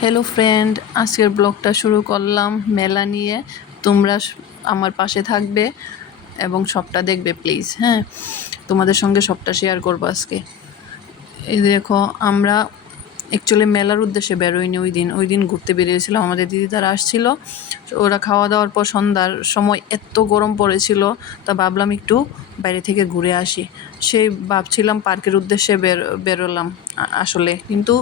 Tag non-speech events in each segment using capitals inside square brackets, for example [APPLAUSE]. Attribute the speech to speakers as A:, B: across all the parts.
A: Hello friend আজকের ব্লগটা শুরু করলাম মেলা নিয়ে। তোমরা আমার পাশে থাকবে এবং সবটা দেখবে প্লিজ হ্যাঁ? তোমাদের সঙ্গে সবটা শেয়ার করব আজকে। এই দেখো, আমরা অ্যাকচুয়ালি মেলার উদ্দেশ্যে বেরোইনি ওই দিন। ওই দিন ঘুরতে বেরিয়েছিলাম। আমাদের দিদি তারা আসছিল। ওরা খাওয়া দাওয়ার পর সন্ধ্যার সময় এত গরম পড়েছিল, তা ভাবলাম একটু বাইরে থেকে ঘুরে আসি। সেই ভাবছিলাম পার্কের উদ্দেশ্যে বের বেরোলাম আসলে। কিন্তু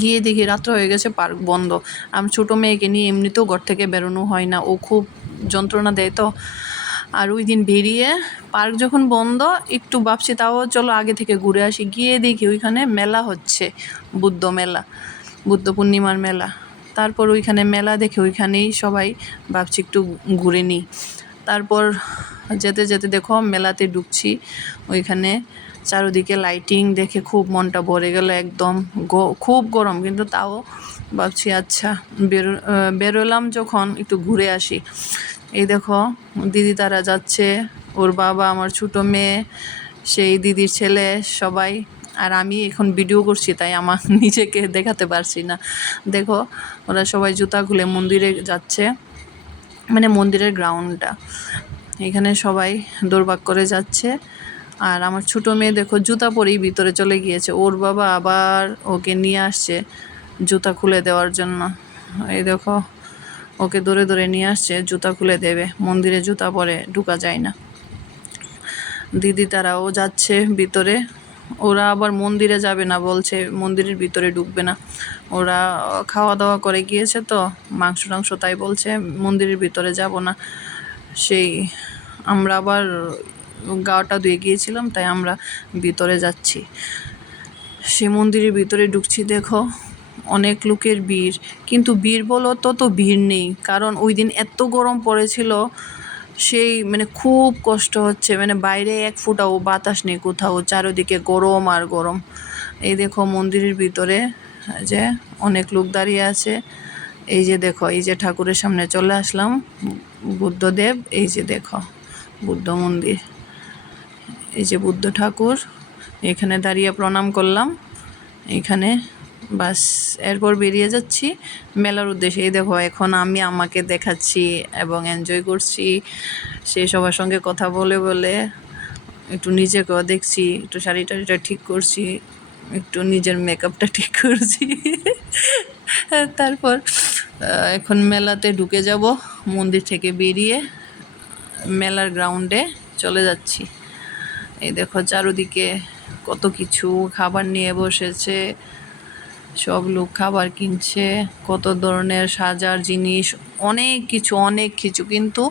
A: গিয়ে দেখি রাত্র হয়ে গেছে, পার্ক বন্ধ। আমি ছোটো মেয়েকে নিয়ে এমনিতেও ঘর থেকে বেরোনো হয় না, ও খুব যন্ত্রণা দেয় তো। আর ওই দিন বেরিয়ে পার্ক যখন বন্ধ, একটু ভাবছি তাও চলো আগে থেকে ঘুরে আসি। গিয়ে দেখি ওইখানে মেলা হচ্ছে, বুদ্ধ মেলা, বুদ্ধ পূর্ণিমার মেলা। তারপর ওইখানে মেলা দেখে ওইখানেই সবাই ভাবছি একটু ঘুরে নিই। তারপর যেতে যেতে দেখো মেলাতে ঢুকছি। ওইখানে চারিদিকে লাইটিং দেখে খুব মনটা ভরে গেল একদম। খুব গরম কিন্তু তাও। ভাবছি আচ্ছা বেরো বেরোলাম যখন একটু ঘুরে আসি। এই দেখো, দিদি তারা যাচ্ছে, ওর বাবা, আমার ছোটো মেয়ে, সেই দিদির ছেলে, সবাই। আর আমি এখন ভিডিও করছি, তাই আমার [LAUGHS] নিজেকে দেখাতে পারছি না। দেখো, ওরা সবাই জুতা খুলে মন্দিরে যাচ্ছে। মানে মন্দিরের গ্রাউন্ডটা এখানে সবাই দৌড়বাক করে যাচ্ছে। আর আমার ছোটো মেয়ে দেখো, জুতা পরেই ভিতরে চলে গিয়েছে। ওর বাবা আবার ওকে নিয়ে আসছে জুতা খুলে দেওয়ার জন্য। এই দেখো, ওকে দৌড়ে দৌড়ে নিয়ে আসছে, জুতা খুলে দেবে। মন্দিরে জুতা পরে ঢুকা যায় না। দিদি তারাও যাচ্ছে ভিতরে। ওরা আবার মন্দিরে যাবে না, বলছে মন্দিরের ভিতরে ঢুকবে না। ওরা খাওয়া দাওয়া করে গিয়েছে তো মাংস টাংস তাই বলছে মন্দিরের ভিতরে যাব না। সেই আমরা আবার গাওয়াটা ধুয়ে গিয়েছিলাম, তাই আমরা ভিতরে যাচ্ছি। সে মন্দিরের ভিতরে ঢুকছি, দেখো, অনেক লোকের ভিড়। কিন্তু ভিড় বলো তো তো ভিড় নেই, কারণ ওই দিন এত গরম পড়েছিল সেই মানে খুব কষ্ট হচ্ছে মানে বাইরে এক ফুটাও বাতাস নেই কোথাও, চারিদিকে গরম আর গরম। এই দেখো মন্দিরের ভিতরে যে অনেক লোক দাঁড়িয়ে আছে। এই যে দেখো, এই যে ঠাকুরের সামনে চলে আসলাম, বুদ্ধদেব, এই যে দেখো বুদ্ধ মন্দির। এই যে বুদ্ধ ঠাকুর, এখানে দাঁড়িয়ে প্রণাম করলাম, এখানে বাস, এরপর বেরিয়ে যাচ্ছি। মেলার উদ্দেশ্যে, এই দেখো, এখন আমি আমাকে দেখাচ্ছি এবং এনজয় করছি। সে সবার সঙ্গে কথা বলে বলে একটু নিজেকেও দেখছি, একটু শাড়ি টাড়িটা ঠিক করছি, একটু নিজের মেকআপটা ঠিক করছি। [LAUGHS] তারপর এখন মেলাতে ঢুকে যাব, মন্দির থেকে বেরিয়ে মেলার গ্রাউন্ডে চলে যাচ্ছি। এই দেখো, চারোদিকে কত কিছু, খাবার নিয়ে বসেছে সব লোক খাবার কিনছে, কত ধরনের সাজার জিনিস, অনেক কিছু অনেক কিছু। কিন্তু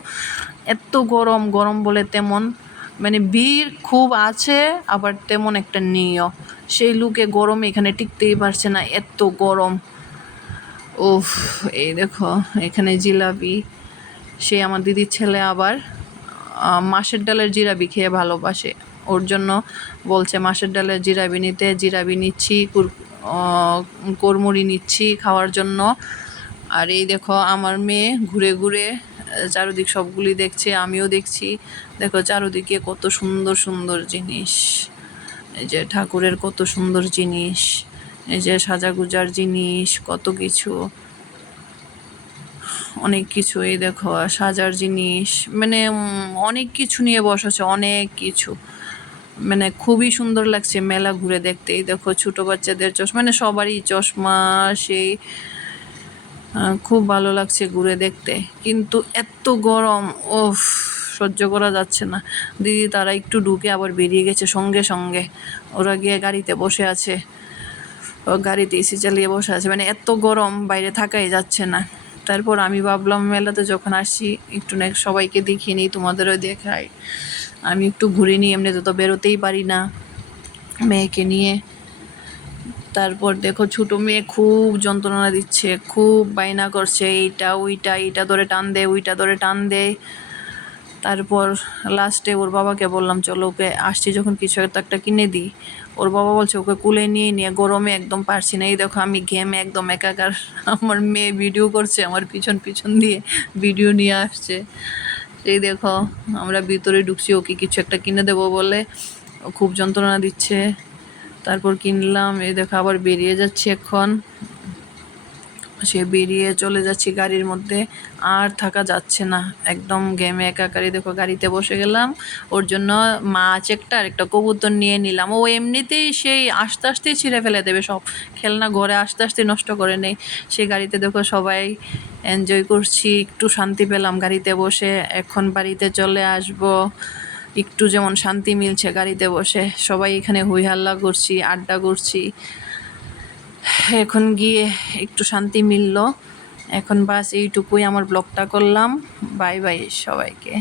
A: এত গরম গরম বলে তেমন মানে ভিড় খুব আছে, আবার তেমন একটা নেইও। সেই লোকে গরমে এখানে টিকতেই পারছে না, এত গরম। উফ, এই দেখো, এখানে জিলাপি। সে আমার দিদির ছেলে আবার মাসের ডালের জিরাবি খেয়ে ভালোবাসে। ওর জন্য বলছে, মাসের ডালের জিরাবি নিতে জিরাবি নিচ্ছি কোরমুড়ি নিচ্ছি খাওয়ার জন্য। আর এই দেখো, আমার মেয়ে ঘুরে ঘুরে চারদিক সবগুলি দেখছে, আমিও দেখছি। দেখো, চারদিকে কত সুন্দর সুন্দর জিনিস। এই যে ঠাকুরের কত সুন্দর জিনিস, এই যে সাজাগুজার জিনিস, কত কিছু। অনেক কিছু এই দেখো, সাজার জিনিস মানে অনেক কিছু নিয়ে বসেছে, অনেক কিছু। মানে খুবই সুন্দর লাগছে মেলা ঘুরে দেখতে এই দেখো ছোট বাচ্চাদের চশমা মানে সবারই চশমা, সেই খুব ভালো লাগছে ঘুরে দেখতে। কিন্তু এত গরম ও সহ্য করা যাচ্ছে না। দিদি, তারা একটু ঢুকে আবার বেরিয়ে গেছে সঙ্গে সঙ্গে। ওরা গিয়ে গাড়িতে বসে আছে। গাড়িতে এসি চালিয়ে বসে আছে। মানে এত গরম, বাইরে থাকাই যাচ্ছে না। তারপর আমি ভাবলাম মেলাতে যখন আসি একটু না, সবাইকে দেখিয়ে নিই, তোমাদেরও দেখাই। আমি একটু ঘুরে নিই, এমনিতে তো বেরোতেই পারি না মেয়েকে নিয়ে। তারপর দেখো ছোটো মেয়ে খুব যন্ত্রণা দিচ্ছে, খুব বায়না করছে, এইটা, ওইটা, এইটা ধরে টান দে, ওইটা ধরে টান দে। তারপর লাস্টে ওর বাবাকে বললাম, চলো ওকে আসছি যখন কিছু একটা একটা কিনে দিই। ওর বাবা বলছে, ওকে কুলে নিয়ে নিয়ে গরমে একদম পারছি না। এই দেখো আমি ঘেমে একদম একাকার, আমার মেয়ে ভিডিও করছে, আমার পিছন পিছন দিয়ে ভিডিও নিয়ে আসছে। এই দেখো, আমরা ভিতরে ঢুকছি, ওকে কিছু একটা কিনে দেবো বলে। খুব যন্ত্রণা দিচ্ছে। তারপর কিনলাম, এই দেখো আবার বেরিয়ে যাচ্ছি এখন। সে বেরিয়ে চলে যাচ্ছি গাড়ির মধ্যে। আর থাকা যাচ্ছে না। একদম গেমে একাকারি দেখো গাড়িতে বসে গেলাম। ওর জন্য মাছ একটা আর একটা কবুতর নিয়ে নিলাম। ও এমনিতেই সেই আস্তে আস্তেই ছিঁড়ে ফেলে দেবে সব। খেলনা ঘরে আস্তে আস্তে নষ্ট করে নেই সেই গাড়িতে দেখো সবাই এনজয় করছি। একটু শান্তি পেলাম গাড়িতে বসে। এখন বাড়িতে চলে আসব। একটু যেমন শান্তি মিলছে গাড়িতে বসে। সবাই এখানে হই হাল্লা করছি, আড্ডা করছি। এখন গিয়ে একটু শান্তি মিলল। এখন বাস এইটুকুই আমার ব্লগটা করলাম। বাই বাই সবাইকে।